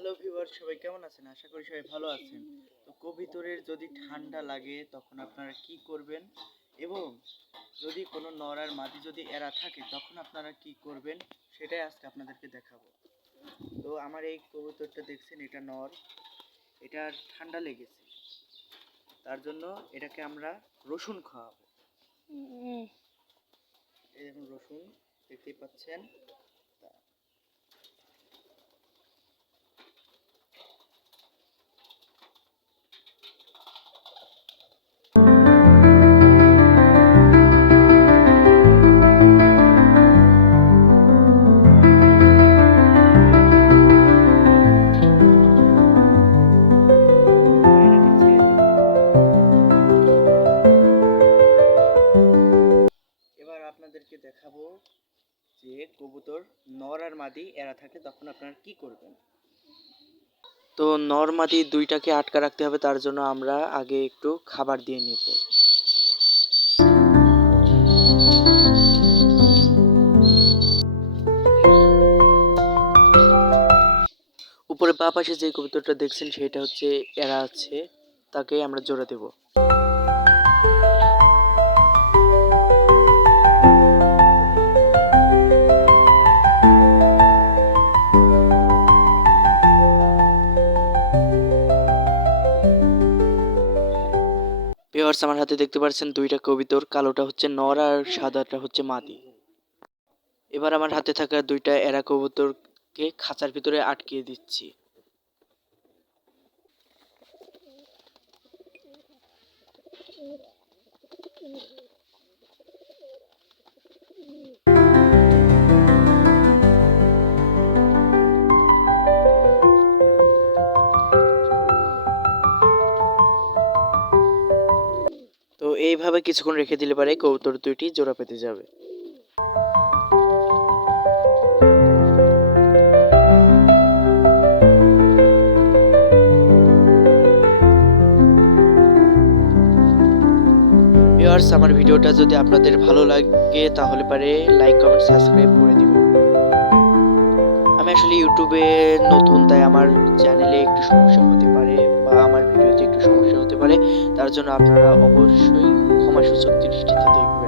Hello viewer, সবাই কেমন আছেন? আশা করি সবাই ভালো আছেন। তো কবুতরের যদি ঠান্ডা লাগে তখন আপনারা কি করবেন, এবং যদি কোনো নর আর মাদি যদি এরা থাকে তখন আপনারা কি করবেন, সেটাই আজকে আপনাদেরকে দেখাবো। তো আমার এই কবুতরটা দেখছেন, এটা নর। এটার ঠান্ডা লেগেছে, তার জন্য এটাকে আমরা রসুন খাওয়াবো। এই দেখুন রসুন, দেখতেই পাচ্ছেন। এবার আপনাদেরকে দেখাবো যে কবুতর নর আর মাদি এরা থাকে তখন আপনারা কি করবেন। তো নর মাদি দুইটাকে আটকা রাখতে হবে, তার জন্য আমরা আগে একটু খাবার দিয়ে নেব। উপরে বাঁ পাশে যে কবুতরটা দেখছেন সেটা হচ্ছে এরা আছে, তাকে আমরা জোড়া দেব। ভিউয়ার্স, আমার হাতে দেখতে পাচ্ছেন দুইটা কবুতর, কালোটা হচ্ছে নর আর সাদাটা হচ্ছে মাদি। এবার আমার হাতে থাকা দুইটা এরা কবুতরকে খাঁচার ভিতরে আটকিয়ে দিচ্ছি। তো এইভাবে কিছুক্ষণ রেখে দিলে পারে কবুতর দুইটি জোড়া পেতে যাবে। ভিউয়ার্স, আমার ভিডিওটা যদি আপনাদের ভালো লাগে তাহলে পারে লাইক, কমেন্ট, সাবস্ক্রাইব করে দিবেন। আমি আসলে ইউটিউবে নতুন, তাই আমার চ্যানেলে একটু সমস্যা হতে পারে বা আমার ভিডিওতে একটু সমস্যা হতে পারে, তার জন্য আপনারা অবশ্যই ক্ষমাসূচক দৃষ্টিতে দেখবেন।